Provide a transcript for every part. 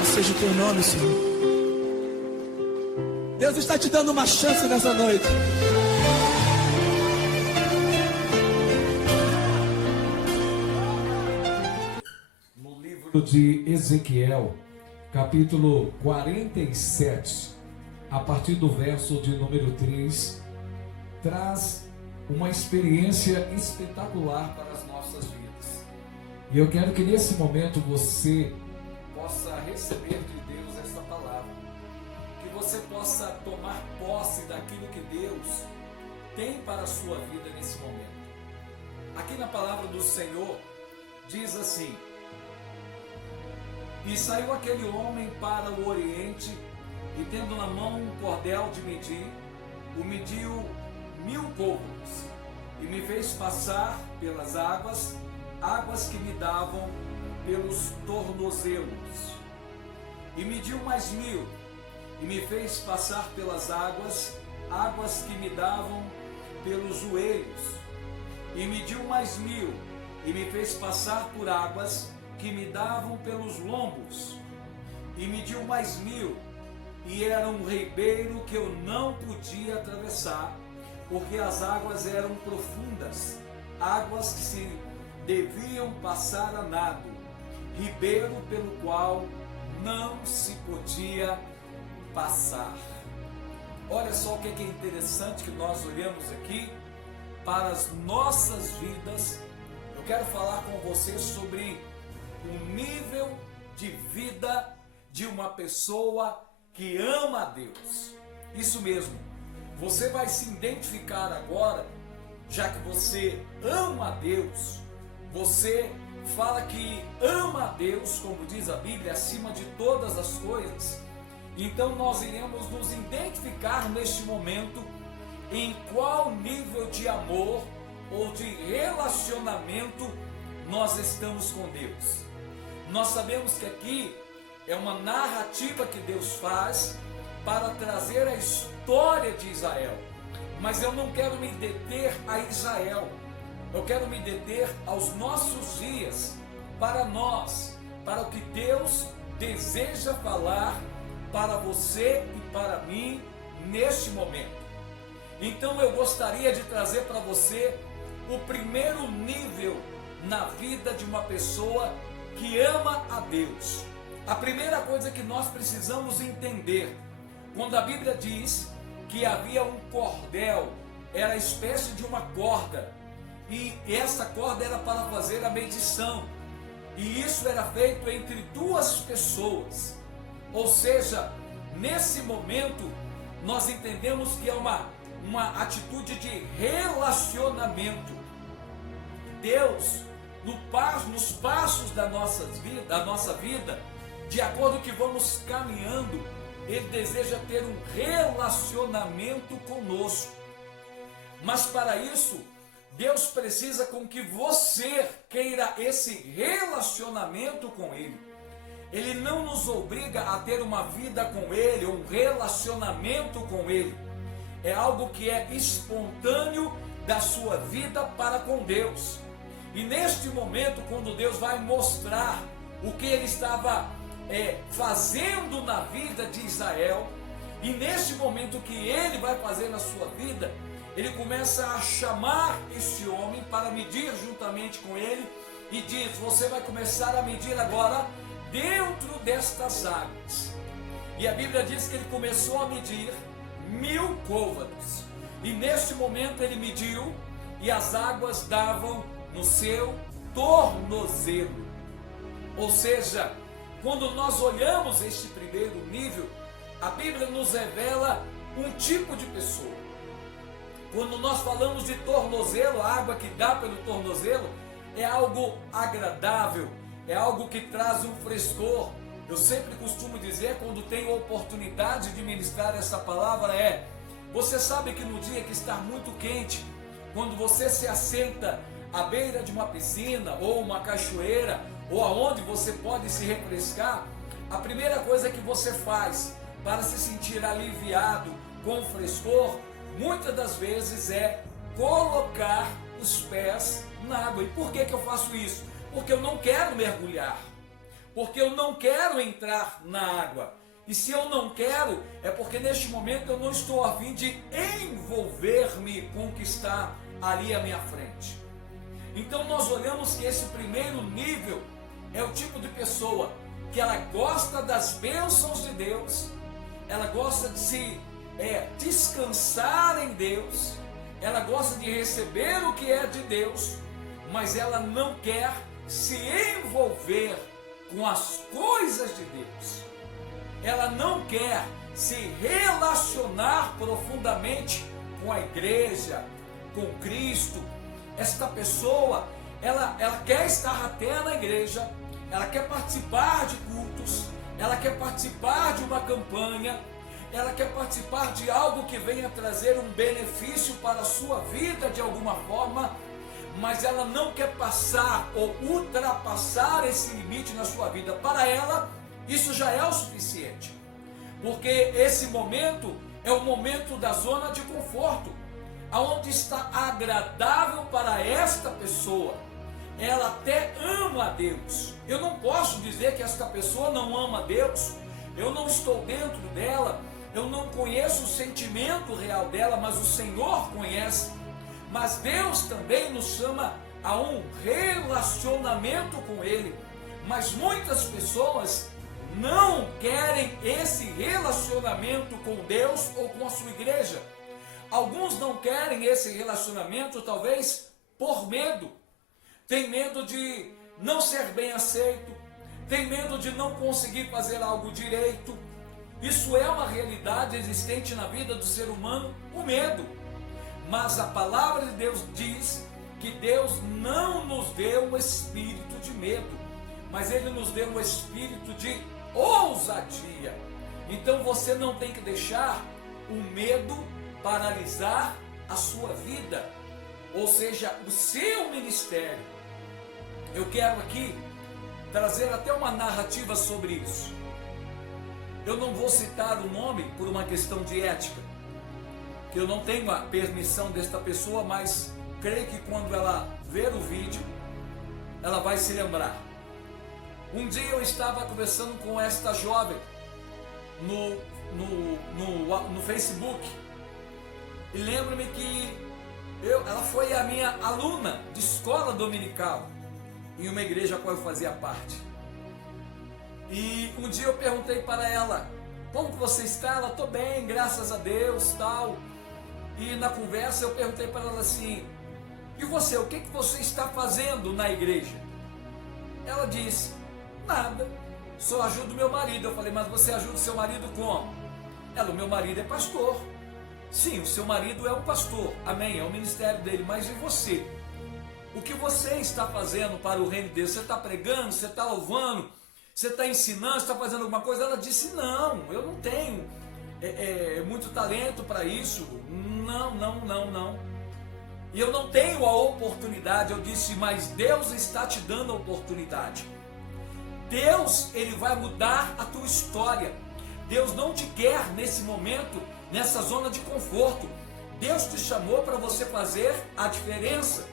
Louvado seja o teu nome, Senhor. Deus está te dando uma chance nessa noite. No livro de Ezequiel, capítulo 47, a partir do verso de número 3, traz uma experiência espetacular para as nossas vidas. E eu quero que nesse momento você possa receber de Deus esta palavra, que você possa tomar posse daquilo que Deus tem para a sua vida nesse momento. Aqui na palavra do Senhor diz assim: e saiu aquele homem para o oriente, e tendo na mão um cordel de medir, o mediu 1000 côvados, e me fez passar pelas águas, águas que me davam pelos tornozelos. E mediu mais 1000, e me fez passar pelas águas, águas que me davam pelos joelhos. E mediu mais 1000, e me fez passar por águas que me davam pelos lombos. E mediu mais 1000, e era um ribeiro que eu não podia atravessar, porque as águas eram profundas, águas que se deviam passar a nado, ribeiro pelo qual não se podia passar. Olha só o que é interessante que nós olhamos aqui para as nossas vidas. Eu quero falar com você sobre o nível de vida de uma pessoa que ama a Deus. Isso mesmo, você vai se identificar agora, já que você ama a Deus, você fala que ama a Deus, como diz a Bíblia, acima de todas as coisas. Então nós iremos nos identificar neste momento em qual nível de amor ou de relacionamento nós estamos com Deus. Nós sabemos que aqui é uma narrativa que Deus faz para trazer a história de Israel. Mas eu não quero me deter a Israel. Eu quero me deter aos nossos dias, para nós, para o que Deus deseja falar para você e para mim neste momento. Então eu gostaria de trazer para você o primeiro nível na vida de uma pessoa que ama a Deus. A primeira coisa que nós precisamos entender, quando a Bíblia diz que havia um cordel, era a espécie de uma corda, e essa corda era para fazer a medição, e isso era feito entre duas pessoas. Ou seja, nesse momento nós entendemos que é uma atitude de relacionamento. Deus, nos passos da nossa vida, de acordo com que vamos caminhando, Ele deseja ter um relacionamento conosco. Mas para isso, Deus precisa com que você queira esse relacionamento com Ele. Ele não nos obriga a ter uma vida com Ele, um relacionamento com Ele. É algo que é espontâneo da sua vida para com Deus. E neste momento, quando Deus vai mostrar o que Ele estava fazendo na vida de Israel, e neste momento que Ele vai fazer na sua vida, Ele começa a chamar esse homem para medir juntamente com ele, e diz: você vai começar a medir agora dentro destas águas. E a Bíblia diz que ele começou a medir 1000 côvados, e neste momento ele mediu, e as águas davam no seu tornozelo. Ou seja, quando nós olhamos este primeiro nível, a Bíblia nos revela um tipo de pessoa. Quando nós falamos de tornozelo, a água que dá pelo tornozelo é algo agradável, é algo que traz um frescor. Eu sempre costumo dizer, quando tenho a oportunidade de ministrar essa palavra, você sabe que no dia que está muito quente, quando você se assenta à beira de uma piscina ou uma cachoeira, ou aonde você pode se refrescar, a primeira coisa que você faz para se sentir aliviado com frescor, muitas das vezes é colocar os pés na água. E por que eu faço isso? Porque eu não quero mergulhar. porque eu não quero entrar na água. E se eu não quero, é porque neste momento eu não estou a fim de envolver-me com o que está ali à minha frente. Então nós olhamos que esse primeiro nível é o tipo de pessoa que ela gosta das bênçãos de Deus, ela gosta de se descansar em Deus, ela gosta de receber o que é de Deus, mas ela não quer se envolver com as coisas de Deus. Ela não quer se relacionar profundamente com a igreja, com Cristo. Esta pessoa, ela quer estar até na igreja, ela quer participar de cultos, ela quer participar de uma campanha, ela quer participar de algo que venha trazer um benefício para a sua vida de alguma forma, mas ela não quer passar ou ultrapassar esse limite na sua vida. Para ela, isso já é o suficiente, porque esse momento é o momento da zona de conforto, aonde está agradável para esta pessoa. Ela até ama a Deus. Eu não posso dizer que esta pessoa não ama a Deus, eu não estou dentro dela, eu não conheço o sentimento real dela, mas o Senhor conhece. Mas Deus também nos chama a um relacionamento com Ele. Mas muitas pessoas não querem esse relacionamento com Deus ou com a sua igreja. Alguns não querem esse relacionamento, talvez por medo. Tem medo de não ser bem aceito, tem medo de não conseguir fazer algo direito. Isso é uma realidade existente na vida do ser humano, o medo. Mas a palavra de Deus diz que Deus não nos deu um espírito de medo, mas Ele nos deu um espírito de ousadia. Então você não tem que deixar o medo paralisar a sua vida, ou seja, o seu ministério. Eu quero aqui trazer até uma narrativa sobre isso. Eu não vou citar o nome por uma questão de ética, que eu não tenho a permissão desta pessoa, mas creio que quando ela ver o vídeo, ela vai se lembrar. Um dia eu estava conversando com esta jovem no Facebook, e lembro-me que ela foi a minha aluna de escola dominical, em uma igreja a qual eu fazia parte. E um dia eu perguntei para ela: como que você está? Ela: estou bem, graças a Deus, tal. E na conversa eu perguntei para ela assim: e você, o que você está fazendo na igreja? Ela disse: nada, só ajudo meu marido. Eu falei: mas você ajuda o seu marido como? Ela: o meu marido é pastor. Sim, o seu marido é um pastor, amém, é o ministério dele, mas e você? O que você está fazendo para o reino de Deus? Você está pregando, você está louvando, você está ensinando, você está fazendo alguma coisa? Ela disse: não, eu não tenho muito talento para isso, não. E eu não tenho a oportunidade. Eu disse: mas Deus está te dando a oportunidade. Deus, Ele vai mudar a tua história. Deus não te quer nesse momento, nessa zona de conforto. Deus te chamou para você fazer a diferença.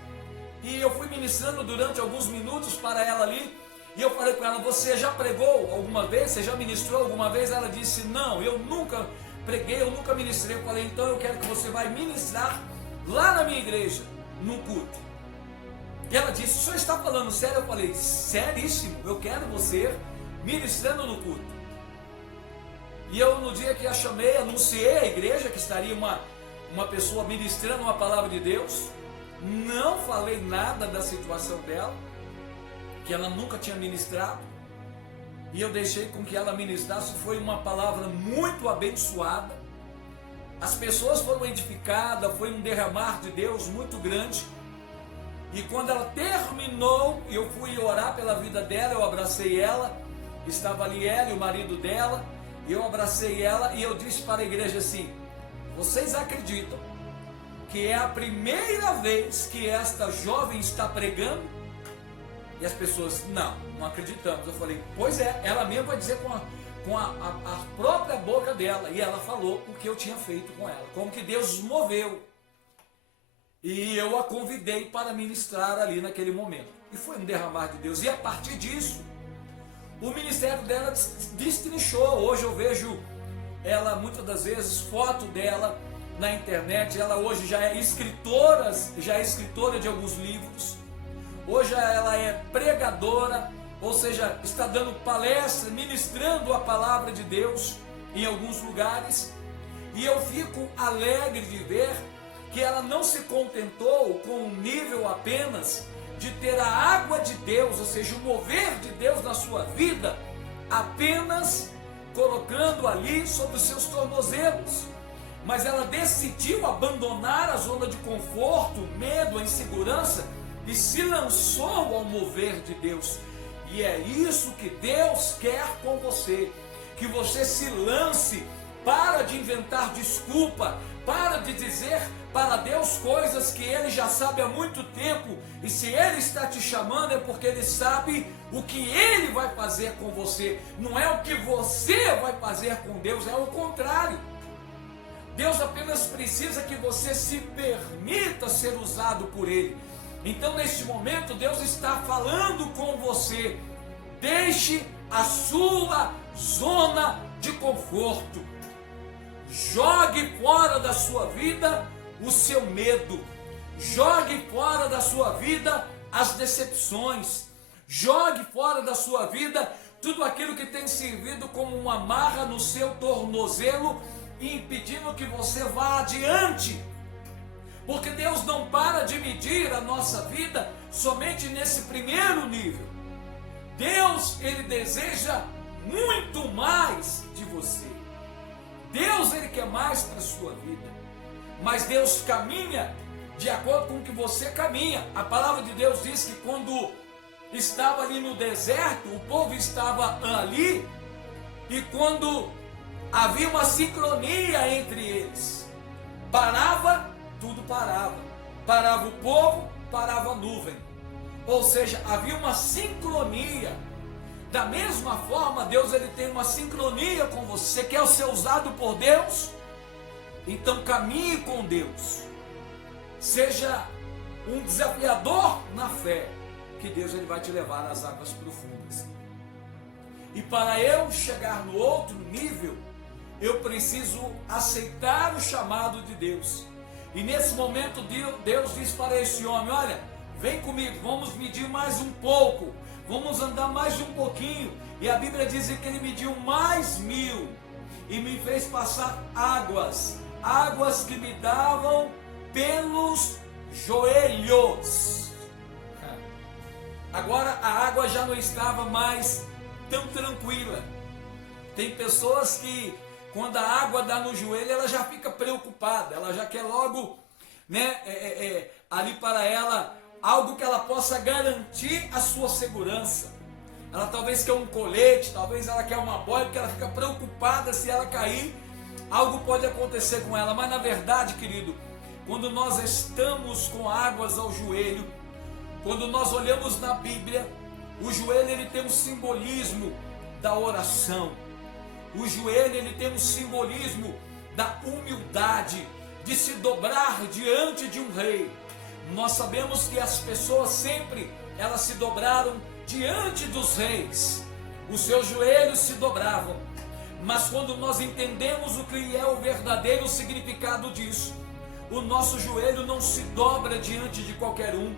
E eu fui ministrando durante alguns minutos para ela ali, e eu falei com ela: você já pregou alguma vez? Você já ministrou alguma vez? Ela disse: não, eu nunca preguei, eu nunca ministrei. Eu falei: então eu quero que você vai ministrar lá na minha igreja, no culto. E ela disse: o senhor está falando sério? Eu falei: seríssimo, eu quero você ministrando no culto. E eu, no dia que a chamei, anunciei à igreja que estaria uma pessoa ministrando uma palavra de Deus. Não falei nada da situação dela, que ela nunca tinha ministrado, e eu deixei com que ela ministrasse. Foi uma palavra muito abençoada, as pessoas foram edificadas, foi um derramar de Deus muito grande. E quando ela terminou, eu fui orar pela vida dela, eu abracei ela, estava ali ela e o marido dela, e eu abracei ela e eu disse para a igreja assim: vocês acreditam que é a primeira vez que esta jovem está pregando? E as pessoas: não acreditamos. Eu falei: pois é, ela mesma vai dizer com a própria boca dela. E ela falou o que eu tinha feito com ela, como que Deus moveu. E eu a convidei para ministrar ali naquele momento. E foi um derramar de Deus. E a partir disso, o ministério dela destrinchou. Hoje eu vejo ela, muitas das vezes, foto dela na internet. Ela hoje já é escritora de alguns livros. Hoje ela é pregadora, ou seja, está dando palestra, ministrando a palavra de Deus em alguns lugares. E eu fico alegre de ver que ela não se contentou com um nível apenas de ter a água de Deus, ou seja, o mover de Deus na sua vida, apenas colocando ali sobre os seus tornozelos. Mas ela decidiu abandonar a zona de conforto, medo, a insegurança, e se lançou ao mover de Deus. E é isso que Deus quer com você, que você se lance. Para de inventar desculpa, para de dizer para Deus coisas que Ele já sabe há muito tempo. E se Ele está te chamando é porque Ele sabe o que Ele vai fazer com você. Não é o que você vai fazer com Deus, é o contrário. Deus apenas precisa que você se permita ser usado por Ele. Então neste momento Deus está falando com você. Deixe a sua zona de conforto. Jogue fora da sua vida o seu medo. Jogue fora da sua vida as decepções. Jogue fora da sua vida tudo aquilo que tem servido como uma amarra no seu tornozelo, impedindo que você vá adiante. Porque Deus não para de medir a nossa vida somente nesse primeiro nível. Deus, Ele deseja muito mais de você. Deus, Ele quer mais para a sua vida. Mas Deus caminha de acordo com o que você caminha. A palavra de Deus diz que quando estava ali no deserto, o povo estava ali, e quando havia uma sincronia entre eles, parava, tudo parava. Parava o povo, parava a nuvem. Ou seja, havia uma sincronia. Da mesma forma, Deus, Ele tem uma sincronia com você. Você quer ser usado por Deus? Então caminhe com Deus. Seja um desafiador na fé, que Deus, Ele vai te levar às águas profundas. E para eu chegar no outro nível, eu preciso aceitar o chamado de Deus. E nesse momento Deus diz para esse homem: olha, vem comigo, vamos medir mais um pouco. Vamos andar mais um pouquinho. E a Bíblia diz que ele mediu mais 1000 e me fez passar águas que me davam pelos joelhos. Agora a água já não estava mais tão tranquila. Tem pessoas que quando a água dá no joelho, ela já fica preocupada, ela já quer logo, ali para ela algo que ela possa garantir a sua segurança. Ela talvez quer um colete, talvez ela quer uma boia, porque ela fica preocupada, se ela cair, algo pode acontecer com ela. Mas na verdade, querido, quando nós estamos com águas ao joelho, quando nós olhamos na Bíblia, o joelho, ele tem um simbolismo da oração. O joelho, ele tem um simbolismo da humildade, de se dobrar diante de um rei. Nós sabemos que as pessoas sempre, elas se dobraram diante dos reis. Os seus joelhos se dobravam. Mas quando nós entendemos o que é o verdadeiro significado disso, o nosso joelho não se dobra diante de qualquer um.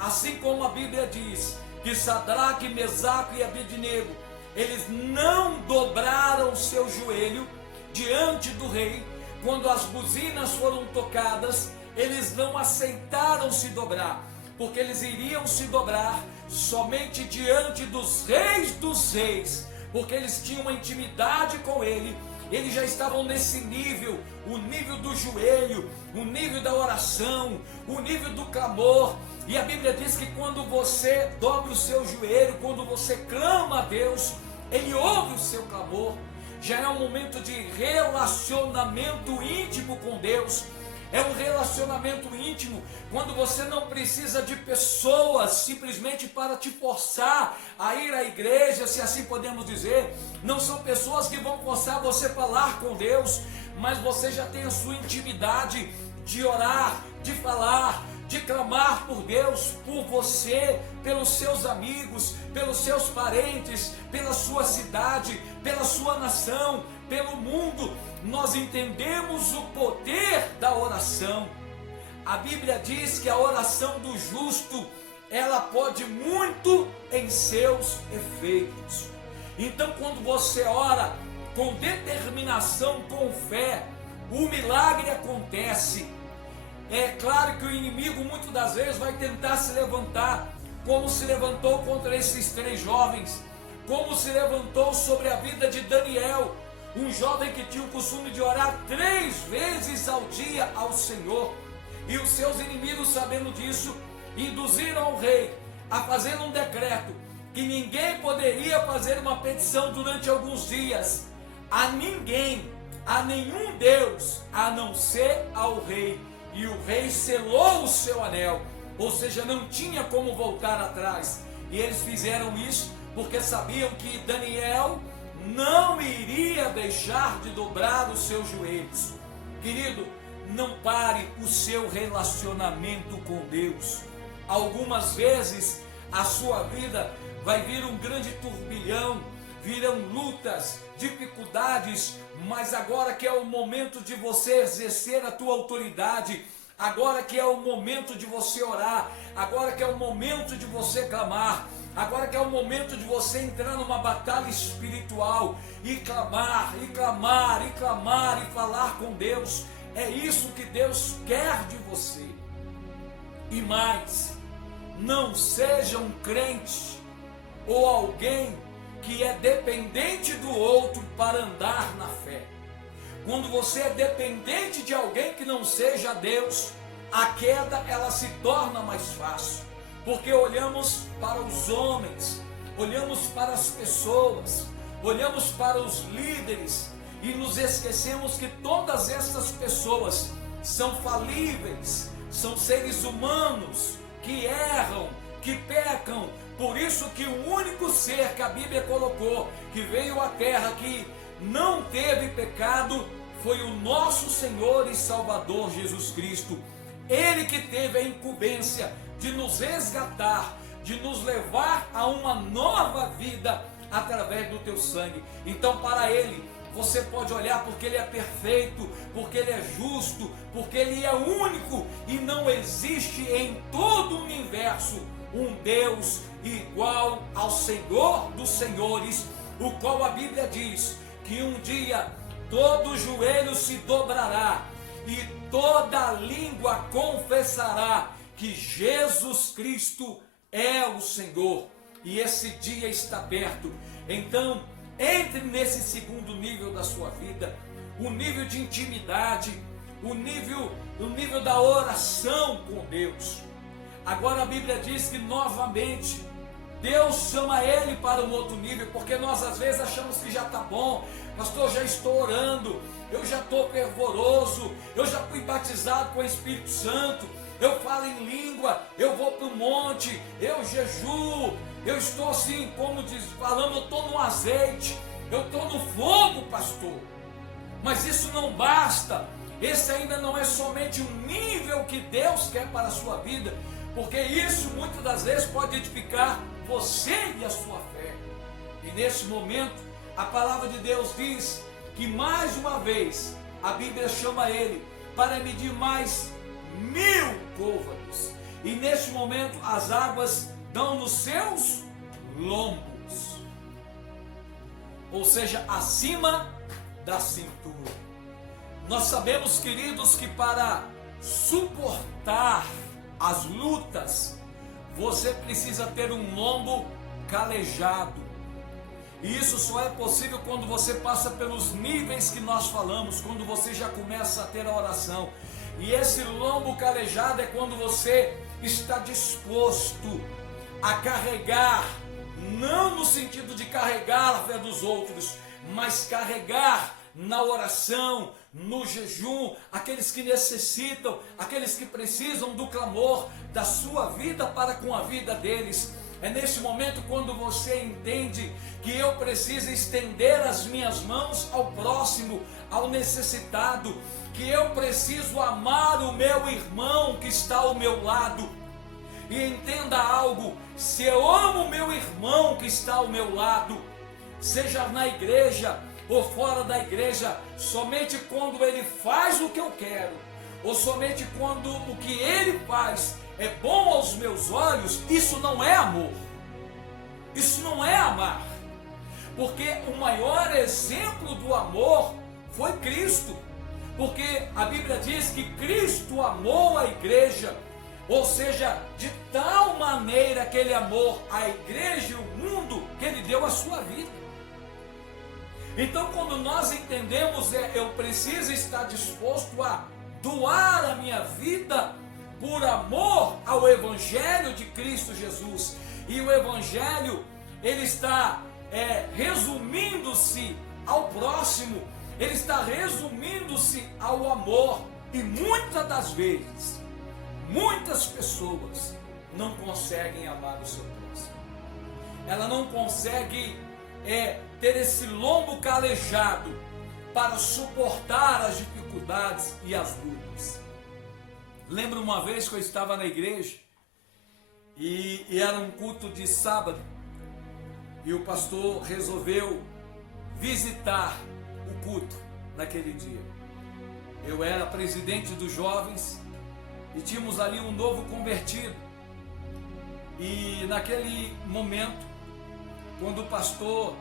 Assim como a Bíblia diz que Sadraque, Mesaque e Abednego, eles não dobraram o seu joelho diante do rei. Quando as buzinas foram tocadas, eles não aceitaram se dobrar, porque eles iriam se dobrar somente diante dos reis, porque eles tinham uma intimidade com ele. Eles já estavam nesse nível, o nível do joelho, o nível da oração, o nível do clamor. E a Bíblia diz que quando você dobra o seu joelho, quando você clama a Deus, Ele ouve o seu clamor. Já é um momento de relacionamento íntimo com Deus. É um relacionamento íntimo quando você não precisa de pessoas simplesmente para te forçar a ir à igreja, se assim podemos dizer. Não são pessoas que vão forçar você a falar com Deus, mas você já tem a sua intimidade de orar, de falar, de clamar por Deus, por você, pelos seus amigos, pelos seus parentes, pela sua cidade, pela sua nação, pelo mundo. Nós entendemos o poder da oração. A Bíblia diz que a oração do justo, ela pode muito em seus efeitos. Então, quando você ora com determinação, com fé, o milagre acontece. É claro que o inimigo muitas das vezes vai tentar se levantar, como se levantou contra esses 3 jovens, como se levantou sobre a vida de Daniel, um jovem que tinha o costume de orar 3 vezes ao dia ao Senhor. E os seus inimigos, sabendo disso, induziram o rei a fazer um decreto que ninguém poderia fazer uma petição durante alguns dias a ninguém, a nenhum Deus, a não ser ao rei. E o rei selou o seu anel, ou seja, não tinha como voltar atrás. E eles fizeram isso porque sabiam que Daniel não iria deixar de dobrar os seus joelhos. Querido, não pare o seu relacionamento com Deus. Algumas vezes a sua vida vai vir um grande turbilhão, virão lutas, dificuldades, mas agora que é o momento de você exercer a tua autoridade, agora que é o momento de você orar, agora que é o momento de você clamar, agora que é o momento de você entrar numa batalha espiritual e clamar, e clamar, e clamar, e falar com Deus. É isso que Deus quer de você. E mais, não seja um crente ou alguém que é dependente do outro para andar na fé. Quando você é dependente de alguém que não seja Deus, a queda ela se torna mais fácil, porque olhamos para os homens, olhamos para as pessoas, olhamos para os líderes e nos esquecemos que todas essas pessoas são falíveis, são seres humanos que erram, que pecam. Por isso que o único ser que a Bíblia colocou, que veio à terra, que não teve pecado, foi o nosso Senhor e Salvador Jesus Cristo. Ele que teve a incumbência de nos resgatar, de nos levar a uma nova vida através do teu sangue. Então, para Ele, você pode olhar porque Ele é perfeito, porque Ele é justo, porque Ele é único e não existe em todo o universo um Deus igual ao Senhor dos Senhores, o qual a Bíblia diz que um dia todo joelho se dobrará e toda língua confessará que Jesus Cristo é o Senhor, e esse dia está perto. Então, entre nesse segundo nível da sua vida, o nível de intimidade, o nível da oração com Deus. Agora a Bíblia diz que novamente Deus chama ele para um outro nível, porque nós às vezes achamos que já está bom, pastor, já estou orando, eu já estou fervoroso, eu já fui batizado com o Espírito Santo, eu falo em língua, eu vou para o monte, eu jejuo, eu estou assim, como diz, falando, eu estou no azeite, eu estou no fogo, pastor. Mas isso não basta, esse ainda não é somente o nível que Deus quer para a sua vida, porque isso muitas das vezes pode edificar você e a sua fé. E nesse momento, a palavra de Deus diz que mais uma vez, a Bíblia chama ele para medir mais 1000 côvados. E nesse momento, as águas dão nos seus lombos, ou seja, acima da cintura. Nós sabemos, queridos, que para suportar as lutas, você precisa ter um lombo calejado. E isso só é possível quando você passa pelos níveis que nós falamos, quando você já começa a ter a oração. E esse lombo calejado é quando você está disposto a carregar, não no sentido de carregar a fé dos outros, mas carregar na oração, no jejum, aqueles que necessitam, aqueles que precisam do clamor da sua vida para com a vida deles. É nesse momento quando você entende que eu preciso estender as minhas mãos ao próximo, ao necessitado, que eu preciso amar o meu irmão que está ao meu lado. E entenda algo: se eu amo o meu irmão que está ao meu lado, seja na igreja ou fora da igreja, somente quando ele faz o que eu quero, ou somente quando o que ele faz é bom aos meus olhos, isso não é amor, isso não é amar, porque o maior exemplo do amor foi Cristo, porque a Bíblia diz que Cristo amou a igreja, ou seja, de tal maneira que ele amou a igreja e o mundo, que ele deu a sua vida. Então, quando nós entendemos, eu preciso estar disposto a doar a minha vida por amor ao Evangelho de Cristo Jesus. E o Evangelho, ele está resumindo-se ao próximo, ele está resumindo-se ao amor. E muitas das vezes, muitas pessoas não conseguem amar o seu próximo. Ela não consegue ter esse lombo calejado para suportar as dificuldades e as lutas. Lembro uma vez que eu estava na igreja e era um culto de sábado e o pastor resolveu visitar o culto naquele dia. Eu era presidente dos jovens e tínhamos ali um novo convertido. E naquele momento, quando o pastor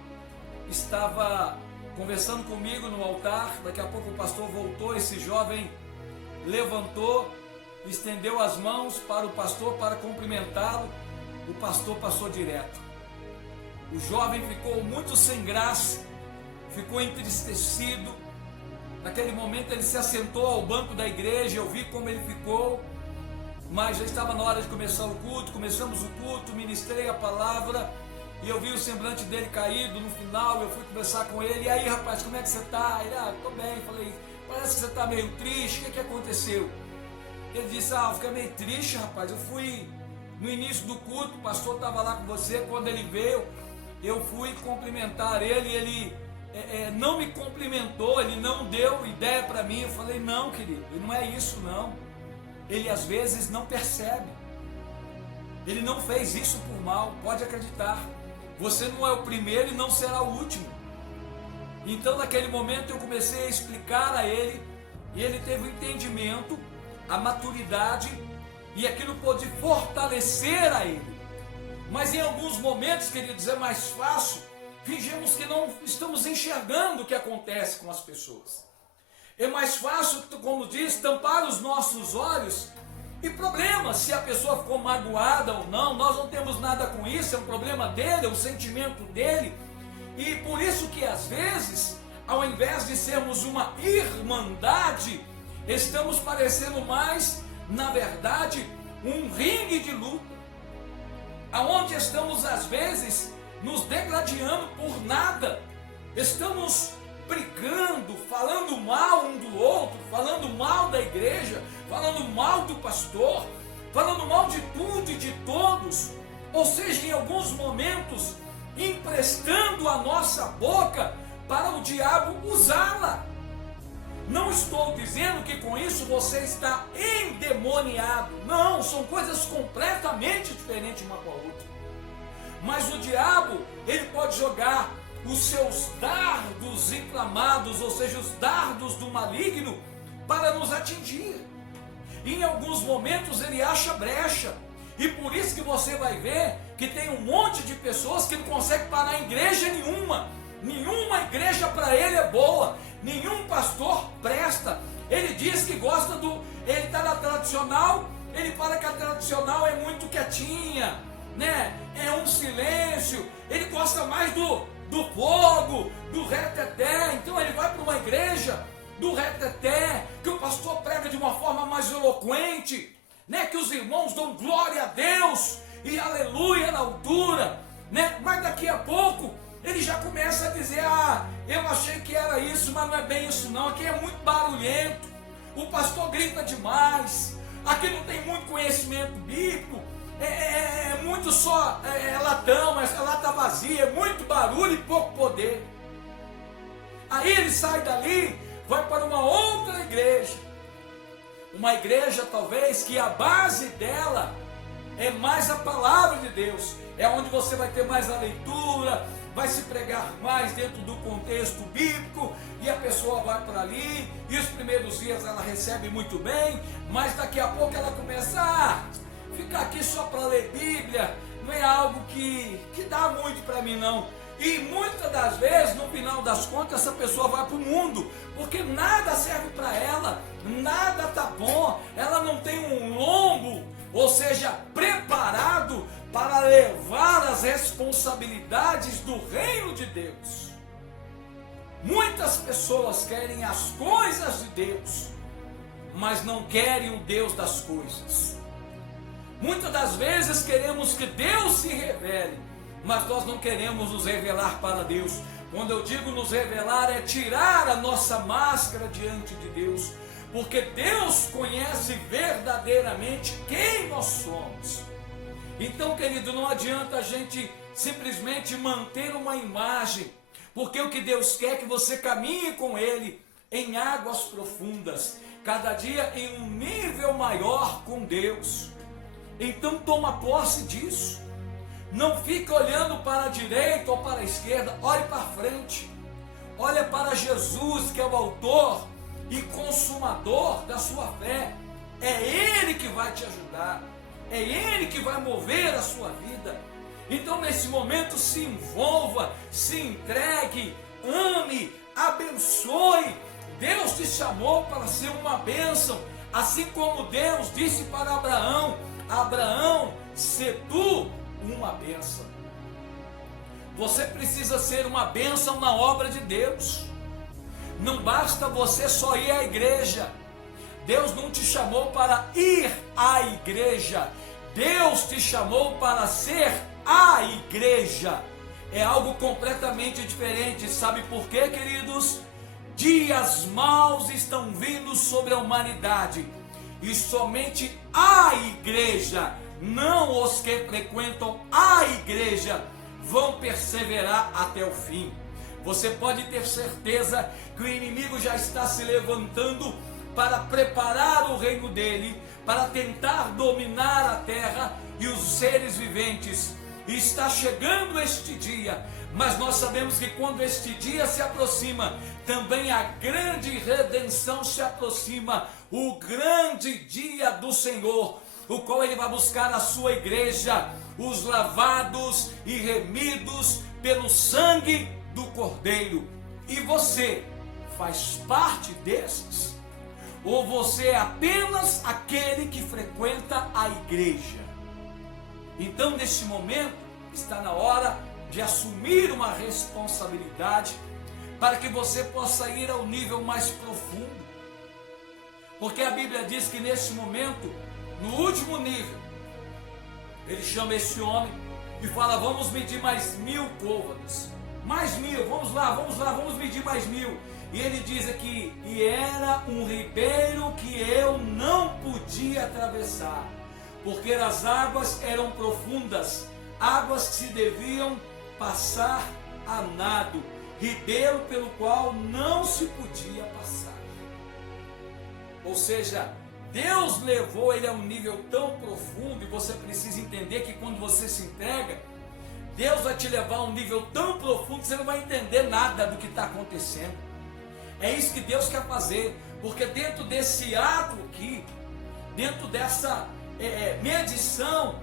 estava conversando comigo no altar, daqui a pouco o pastor voltou, esse jovem levantou, estendeu as mãos para o pastor para cumprimentá-lo. O pastor passou direto. O jovem ficou muito sem graça, ficou entristecido. Naquele momento ele se assentou ao banco da igreja, eu vi como ele ficou, mas já estava na hora de começar o culto. Começamos o culto, ministrei a palavra e eu vi o semblante dele caído. No final eu fui conversar com ele: e aí, rapaz, como é que você está? Ele: estou bem. Falei: parece que você está meio triste, o que aconteceu? Ele disse: eu fiquei meio triste, rapaz, eu fui no início do culto, o pastor estava lá com você, quando ele veio, eu fui cumprimentar ele, ele não me cumprimentou, ele não deu ideia para mim. Eu falei: não, querido, não é isso não. Ele às vezes não percebe, ele não fez isso por mal, pode acreditar. Você não é o primeiro e não será o último. Então naquele momento eu comecei a explicar a ele, e ele teve o entendimento, a maturidade, e aquilo pôde fortalecer a ele. Mas em alguns momentos, queridos, é mais fácil fingirmos que não estamos enxergando o que acontece com as pessoas. É mais fácil, como diz, tampar os nossos olhos. E problema, se a pessoa ficou magoada ou não, nós não temos nada com isso, é um problema dele, é um sentimento dele. E por isso que às vezes, ao invés de sermos uma irmandade, estamos parecendo mais, na verdade, um ringue de luta, aonde estamos às vezes nos degladiando por nada, estamos brigando, falando mal um do outro, falando mal da igreja, falando mal do pastor, falando mal de tudo e de todos, ou seja, em alguns momentos, emprestando a nossa boca para o diabo usá-la. Não estou dizendo que com isso você está endemoniado, não, são coisas completamente diferentes uma com a outra. Mas o diabo, ele pode jogar os seus dardos inflamados, ou seja, os dardos do maligno, para nos atingir. E em alguns momentos ele acha brecha, e por isso que você vai ver que tem um monte de pessoas que não conseguem parar em igreja nenhuma. Nenhuma igreja para ele é boa, nenhum pastor presta. Ele diz que gosta ele está na tradicional, ele fala que a tradicional é muito quietinha, né? É um silêncio, ele gosta mais do fogo, do reteté. Então ele vai para uma igreja do reteté, que o pastor prega de uma forma mais eloquente, né? Que os irmãos dão glória a Deus e aleluia na altura, né? Mas daqui a pouco ele já começa a dizer: eu achei que era isso, mas não é bem isso não, aqui é muito barulhento, o pastor grita demais, aqui não tem muito conhecimento bíblico, muito só latão, mas a lata vazia, muito barulho e pouco poder. Aí ele sai dali, vai para uma outra igreja. Uma igreja talvez que a base dela é mais a palavra de Deus. É onde você vai ter mais a leitura, vai se pregar mais dentro do contexto bíblico, e a pessoa vai para ali, e os primeiros dias ela recebe muito bem, mas daqui a pouco ela começa a ficar aqui só para ler Bíblia, não é algo que dá muito para mim não. E muitas das vezes, no final das contas, essa pessoa vai para o mundo, porque nada serve para ela, nada está bom, ela não tem um lombo, ou seja, preparado para levar as responsabilidades do reino de Deus. Muitas pessoas querem as coisas de Deus, mas não querem o Deus das coisas. Muitas das vezes queremos que Deus se revele, mas nós não queremos nos revelar para Deus. Quando eu digo nos revelar, é tirar a nossa máscara diante de Deus, porque Deus conhece verdadeiramente quem nós somos. Então, querido, não adianta a gente simplesmente manter uma imagem, porque o que Deus quer é que você caminhe com Ele em águas profundas, cada dia em um nível maior com Deus. Então toma posse disso. Não fique olhando para a direita ou para a esquerda, olhe para frente. Olha para Jesus, que é o autor e consumador da sua fé. É Ele que vai te ajudar, é Ele que vai mover a sua vida. Então nesse momento se envolva, se entregue, ame, abençoe. Deus te chamou para ser uma bênção, assim como Deus disse para Abraão: Abraão, se tu uma bênção. Você precisa ser uma bênção na obra de Deus. Não basta você só ir à igreja. Deus não te chamou para ir à igreja. Deus te chamou para ser a igreja. É algo completamente diferente. Sabe por quê, queridos? Dias maus estão vindo sobre a humanidade, e somente a igreja, não os que frequentam a igreja, vão perseverar até o fim. Você pode ter certeza que o inimigo já está se levantando para preparar o reino dele, para tentar dominar a terra e os seres viventes. E está chegando este dia, mas nós sabemos que quando este dia se aproxima, também a grande redenção se aproxima, o grande dia do Senhor, o qual Ele vai buscar a sua igreja, os lavados e remidos pelo sangue do Cordeiro. E você faz parte desses? Ou você é apenas aquele que frequenta a igreja? Então, neste momento, está na hora de assumir uma responsabilidade para que você possa ir ao nível mais profundo. Porque a Bíblia diz que nesse momento, no último nível, Ele chama esse homem e fala: vamos medir mais 1000 côvados. Mais 1000, vamos medir mais 1000. E ele diz aqui: e era um ribeiro que eu não podia atravessar, porque as águas eram profundas, águas que se deviam passar a nado, ribeiro pelo qual não se podia passar. Ou seja, Deus levou ele a um nível tão profundo, e você precisa entender que quando você se entrega, Deus vai te levar a um nível tão profundo que você não vai entender nada do que está acontecendo. É isso que Deus quer fazer, porque dentro desse ato aqui, dentro dessa medição,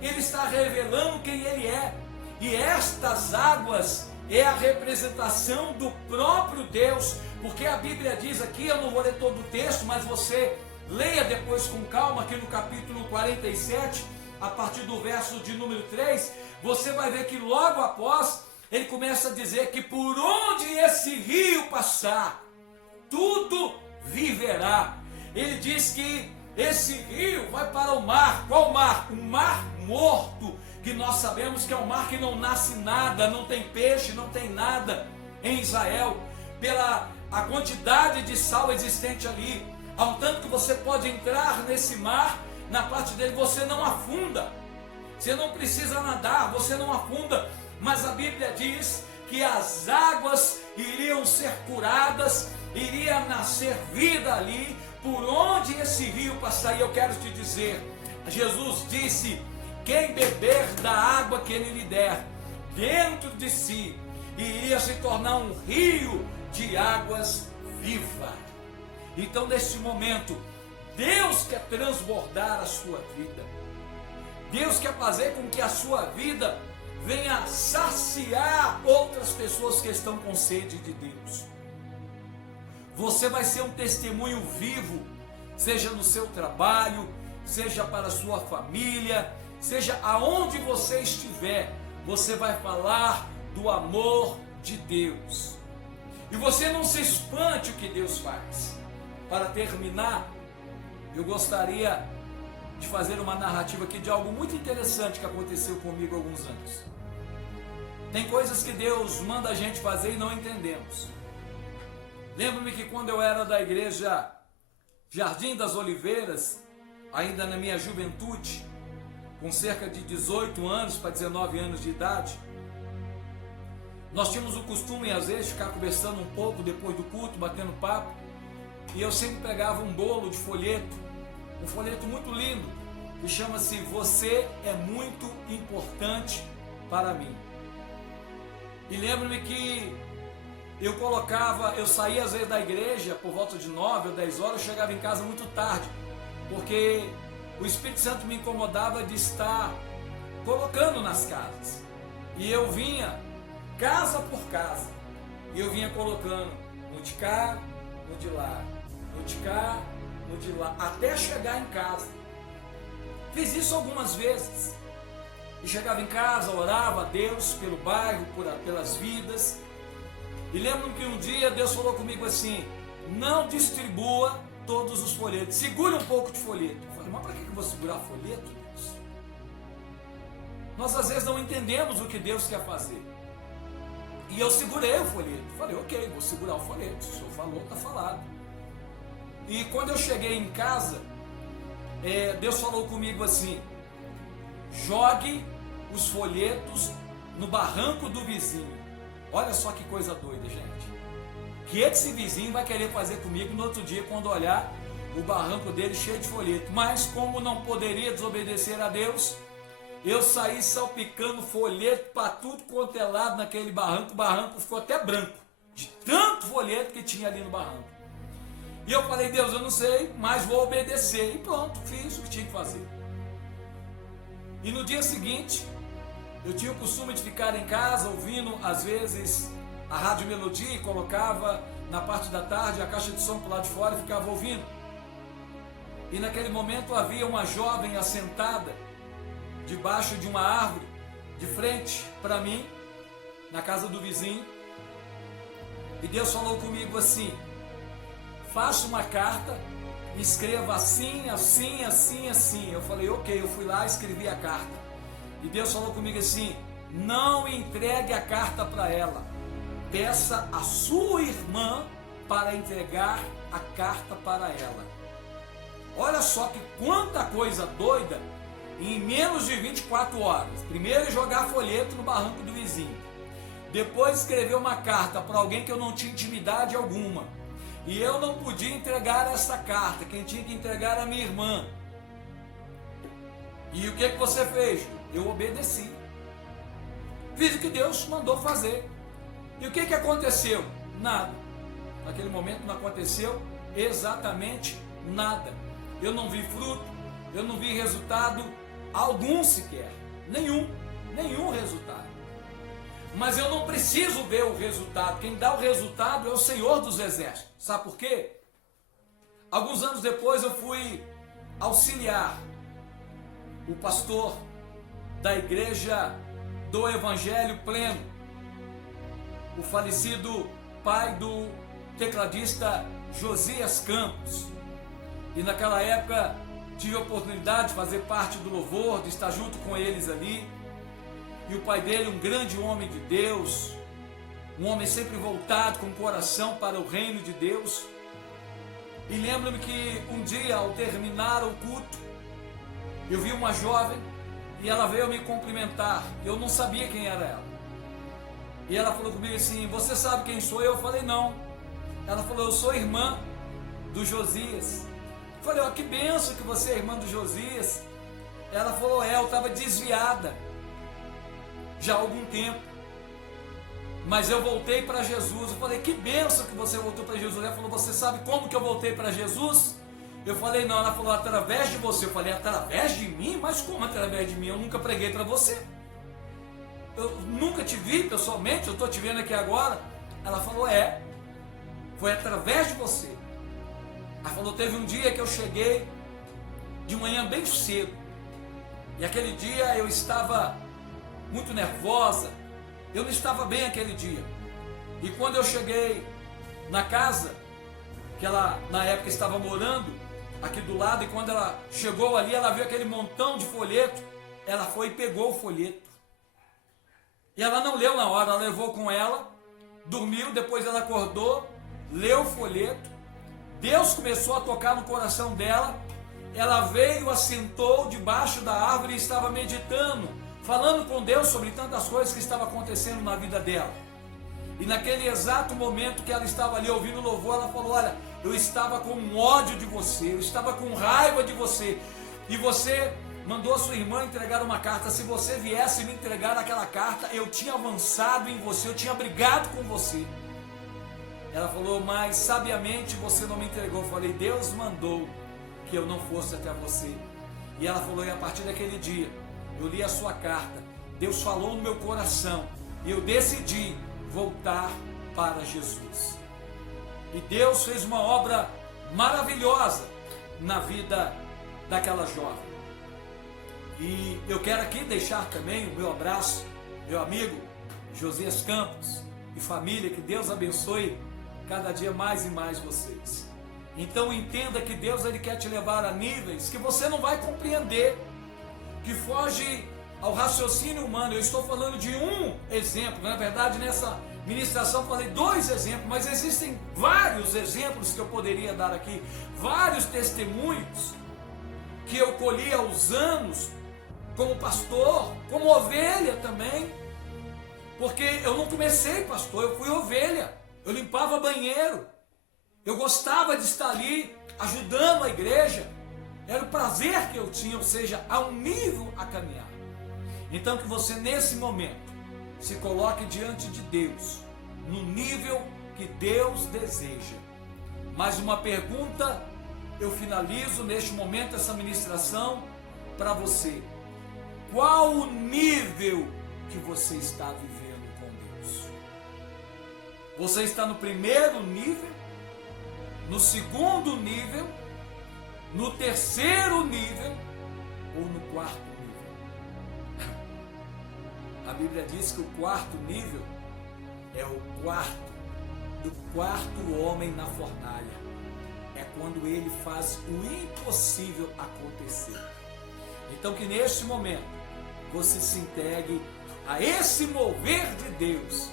Ele está revelando quem Ele é. E estas águas é a representação do próprio Deus, porque a Bíblia diz aqui, eu não vou ler todo o texto, mas você leia depois com calma, aqui no capítulo 47, a partir do verso de número 3, você vai ver que logo após, ele começa a dizer que por onde esse rio passar, tudo viverá. Ele diz que esse rio vai para o mar. Qual mar? Um mar morto, que nós sabemos que é um mar que não nasce nada, não tem peixe, não tem nada em Israel, pela a quantidade de sal existente ali, ao tanto que você pode entrar nesse mar, na parte dele você não afunda, Você não precisa nadar, você não afunda, mas a Bíblia diz que as águas iriam ser curadas, iria nascer vida ali, por onde esse rio passar. E eu quero te dizer, Jesus disse: quem beber da água que ele lhe der, dentro de si, iria se tornar um rio de águas viva. Então, neste momento, Deus quer transbordar a sua vida. Deus quer fazer com que a sua vida venha saciar outras pessoas que estão com sede de Deus. Você vai ser um testemunho vivo, seja no seu trabalho, seja para a sua família, seja aonde você estiver, você vai falar do amor de Deus. E você não se espante o que Deus faz. Para terminar, eu gostaria de fazer uma narrativa aqui de algo muito interessante que aconteceu comigo há alguns anos. Tem coisas que Deus manda a gente fazer e não entendemos. Lembro-me que quando eu era da igreja Jardim das Oliveiras, ainda na minha juventude, com cerca de 18 anos para 19 anos de idade, nós tínhamos o costume, às vezes, de ficar conversando um pouco depois do culto, batendo papo, e eu sempre pegava um bolo de folheto, um folheto muito lindo, que chama-se "Você é muito importante para mim". E lembro-me que eu saía às vezes da igreja por volta de 9 ou 10 horas, eu chegava em casa muito tarde, porque o Espírito Santo me incomodava de estar colocando nas casas. E eu vinha casa por casa, e eu vinha colocando no de cá, no de lá, no de cá, no de lá, até chegar em casa. Fiz isso algumas vezes. E chegava em casa, orava a Deus pelo bairro, pelas vidas. E lembro que um dia Deus falou comigo assim: não distribua todos os folhetos, segura um pouco de folheto. Eu falei: mas para que eu vou segurar folheto, Deus? Nós às vezes não entendemos o que Deus quer fazer. E eu segurei o folheto. Falei: ok, vou segurar o folheto. Se o senhor falou, está falado. E quando eu cheguei em casa, Deus falou comigo assim: jogue os folhetos no barranco do vizinho. Olha só que coisa doida, gente. Que esse vizinho vai querer fazer comigo no outro dia, quando olhar o barranco dele cheio de folheto. Mas como não poderia desobedecer a Deus, eu saí salpicando folheto para tudo quanto é lado naquele barranco. O barranco ficou até branco, de tanto folheto que tinha ali no barranco. E eu falei: Deus, eu não sei, mas vou obedecer. E pronto, fiz o que tinha que fazer. E no dia seguinte, eu tinha o costume de ficar em casa ouvindo, às vezes, a Rádio Melodia, e colocava na parte da tarde a caixa de som para lá de fora e ficava ouvindo. E naquele momento havia uma jovem assentada debaixo de uma árvore, de frente para mim, na casa do vizinho. E Deus falou comigo assim: faça uma carta, escreva assim, assim, assim, assim. Eu falei: ok, eu fui lá e escrevi a carta. E Deus falou comigo assim: não entregue a carta para ela, peça a sua irmã para entregar a carta para ela. Olha só que quanta coisa doida em menos de 24 horas. Primeiro jogar folheto no barranco do vizinho, depois escrever uma carta para alguém que eu não tinha intimidade alguma, e eu não podia entregar essa carta, quem tinha que entregar era a minha irmã. E o que você fez? Eu obedeci, fiz o que Deus mandou fazer. E o que aconteceu? Nada. Naquele momento não aconteceu exatamente nada. Eu não vi fruto, eu não vi resultado algum sequer, nenhum resultado. Mas eu não preciso ver o resultado, quem dá o resultado é o Senhor dos Exércitos. Sabe por quê? Alguns anos depois eu fui auxiliar o pastor da igreja do Evangelho Pleno, o falecido pai do tecladista Josias Campos. E naquela época tive a oportunidade de fazer parte do louvor, de estar junto com eles ali. E o pai dele, um grande homem de Deus, um homem sempre voltado com o coração para o reino de Deus. E lembro-me que um dia, ao terminar o culto, eu vi uma jovem e ela veio me cumprimentar. Eu não sabia quem era ela. E ela falou comigo assim: você sabe quem sou eu? Eu falei: não. Ela falou: eu sou irmã do Josias. Eu falei: ó, que benção que você é irmã do Josias. Ela falou: eu estava desviada já há algum tempo, mas eu voltei para Jesus. Eu falei: que benção que você voltou para Jesus. Ela falou: você sabe como que eu voltei para Jesus? Eu falei: não. Ela falou: através de você. Eu falei: através de mim? Mas como através de mim? Eu nunca preguei para você. Eu nunca te vi pessoalmente, eu estou te vendo aqui agora. Ela falou: foi através de você. Ela falou: teve um dia que eu cheguei de manhã bem cedo, e aquele dia eu estava muito nervosa, eu não estava bem aquele dia. E quando eu cheguei na casa, que ela na época estava morando aqui do lado, e quando ela chegou ali, ela viu aquele montão de folheto. Ela foi e pegou o folheto, e ela não leu na hora, ela levou com ela, dormiu, depois ela acordou, leu o folheto. Deus começou a tocar no coração dela. Ela veio, assentou debaixo da árvore e estava meditando, falando com Deus sobre tantas coisas que estavam acontecendo na vida dela. E naquele exato momento que ela estava ali ouvindo louvor, ela falou: olha, eu estava com ódio de você, eu estava com raiva de você, e você mandou a sua irmã entregar uma carta. Se você viesse me entregar aquela carta, eu tinha avançado em você, eu tinha brigado com você. Ela falou: mas sabiamente você não me entregou. Eu falei: Deus mandou que eu não fosse até você. E ela falou: e a partir daquele dia eu li a sua carta, Deus falou no meu coração, e eu decidi voltar para Jesus. E Deus fez uma obra maravilhosa na vida daquela jovem. E eu quero aqui deixar também o meu abraço, meu amigo Josias Campos e família. Que Deus abençoe cada dia mais e mais vocês. Então entenda que Deus, Ele quer te levar a níveis que você não vai compreender, que foge ao raciocínio humano. Eu estou falando de um exemplo. Na verdade, nessa ministração falei 2 exemplos, mas existem vários exemplos que eu poderia dar aqui, vários testemunhos que eu colhi aos anos como pastor, como ovelha também, porque eu não comecei pastor, eu fui ovelha. Eu limpava banheiro, eu gostava de estar ali ajudando a igreja, era o prazer que eu tinha, ou seja, há um nível a caminhar. Então que você nesse momento se coloque diante de Deus, no nível que Deus deseja. Mais uma pergunta, eu finalizo neste momento essa ministração para você: qual o nível que você está vivendo com Deus? Você está no primeiro nível, no segundo nível, no terceiro nível ou no quarto nível? A Bíblia diz que o quarto nível é o quarto homem na fornalha. É quando ele faz o impossível acontecer. Então que neste momento você se entregue a esse mover de Deus,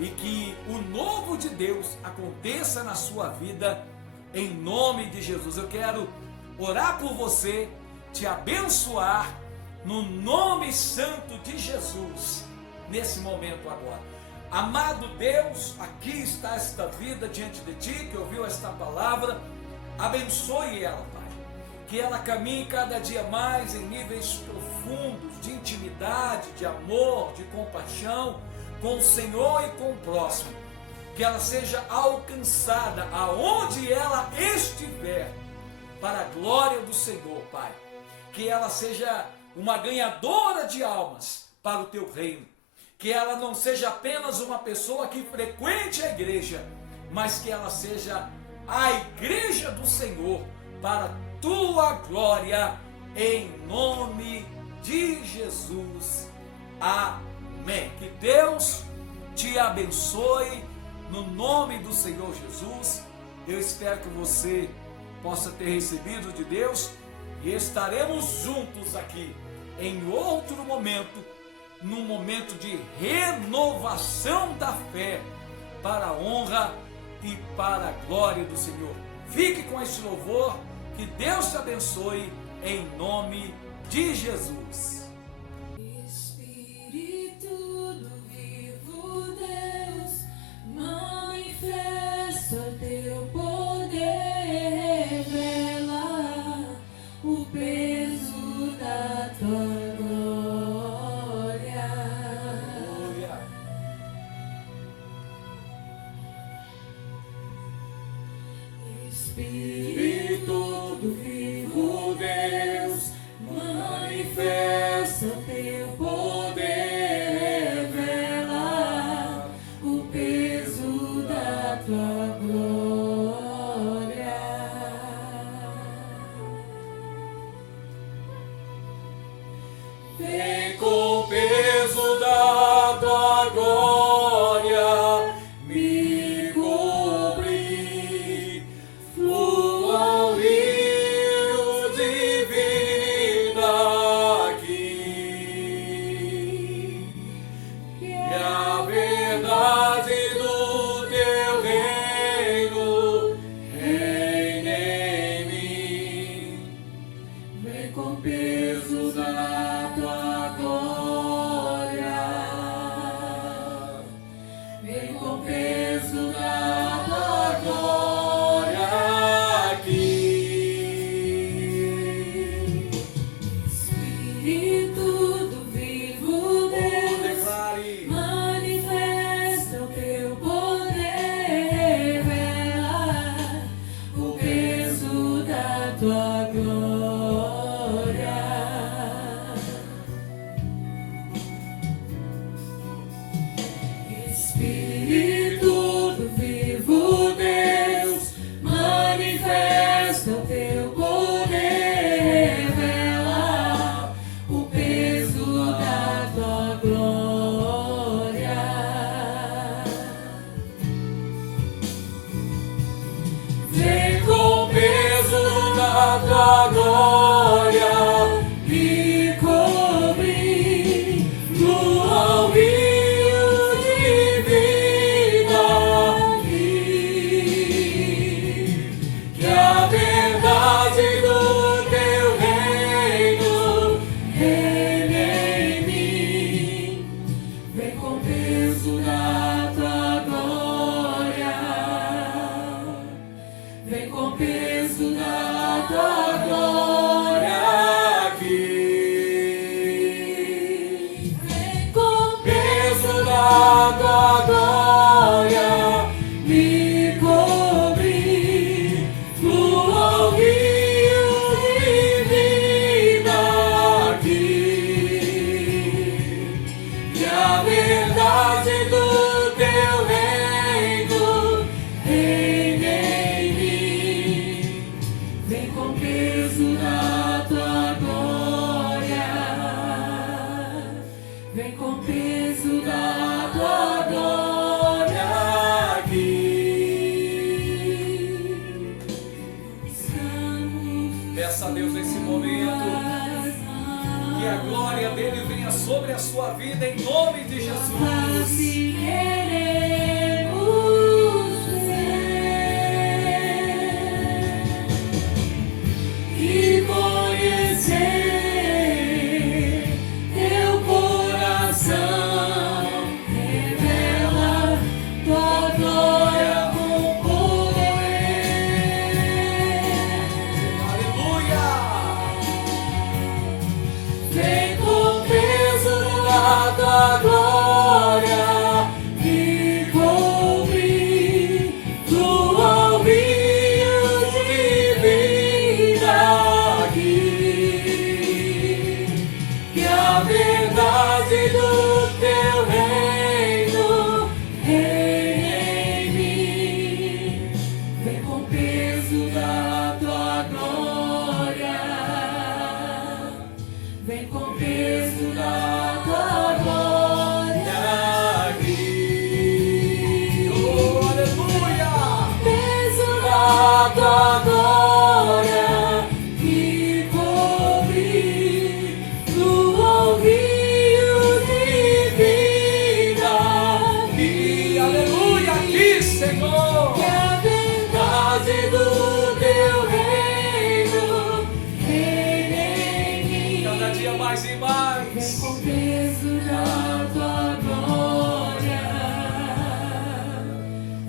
e que o novo de Deus aconteça na sua vida, em nome de Jesus. Eu quero orar por você, te abençoar, no nome santo de Jesus, nesse momento agora. Amado Deus, aqui está esta vida diante de ti, que ouviu esta palavra. Abençoe ela, Pai, que ela caminhe cada dia mais em níveis profundos de intimidade, de amor, de compaixão com o Senhor e com o próximo. Que ela seja alcançada aonde ela estiver, para a glória do Senhor, Pai. Que ela seja uma ganhadora de almas para o teu reino. Que ela não seja apenas uma pessoa que frequente a igreja, mas que ela seja a igreja do Senhor, para a tua glória, em nome de Jesus. Amém. Que Deus te abençoe no nome do Senhor Jesus. Eu espero que você possa ter recebido de Deus, e estaremos juntos aqui em outro momento, num momento de renovação da fé, para a honra e para a glória do Senhor. Fique com esse louvor, que Deus te abençoe, em nome de Jesus. Espírito do vivo Deus, manifesta o teu poder, revela o peso da tua glória. Vem com o peso da tua glória, me cobrir, fluam rios de vida aqui, e a verdade do teu reino reine em mim. Vem com o peso da tua glória, vem com o peso da tua glória aqui. Espírito do vivo Deus, declare, manifesta o teu poder, revela o peso da tua glória. Espírito do vivo Deus, manifesta o teu poder, revela o peso da tua glória. Vem com o peso da tua glória, me cobrir, fluam rios de vida aqui, que a verdade do teu reino reine em mim. Vem com o peso da tua glória, vem com o peso da tua glória aqui. Vem com o peso da tua glória, me cobrir, fluam rios de vida aqui, e a verdade do teu reino reine em mim. Vem com o peso da tua glória, vem com o peso da tua glória aqui. Peça a Deus nesse momento que a glória dele venha sobre a sua vida em nome de Jesus. E conhecer teu coração, revela tua glória com poder. Aleluia! Vem com o peso da tua glória, me cobrir, fluam rios de vida aqui, que a verdade do teu reino reine em mim. Vem com o peso da tua glória, vem com o peso da tua glória aqui. Oh, aleluia! Peso da tua glória, me cobrir, fluam rios de vida aqui. Aleluia! Aqui, Senhor! Que a verdade do teu reino reine em mim. Cada dia mais e mais. Vem com o peso da tua glória,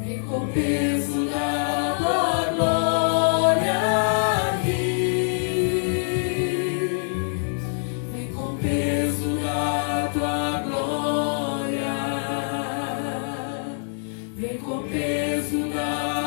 vem com o peso da tua glória aqui. Vem com o peso da tua glória, vem com o peso da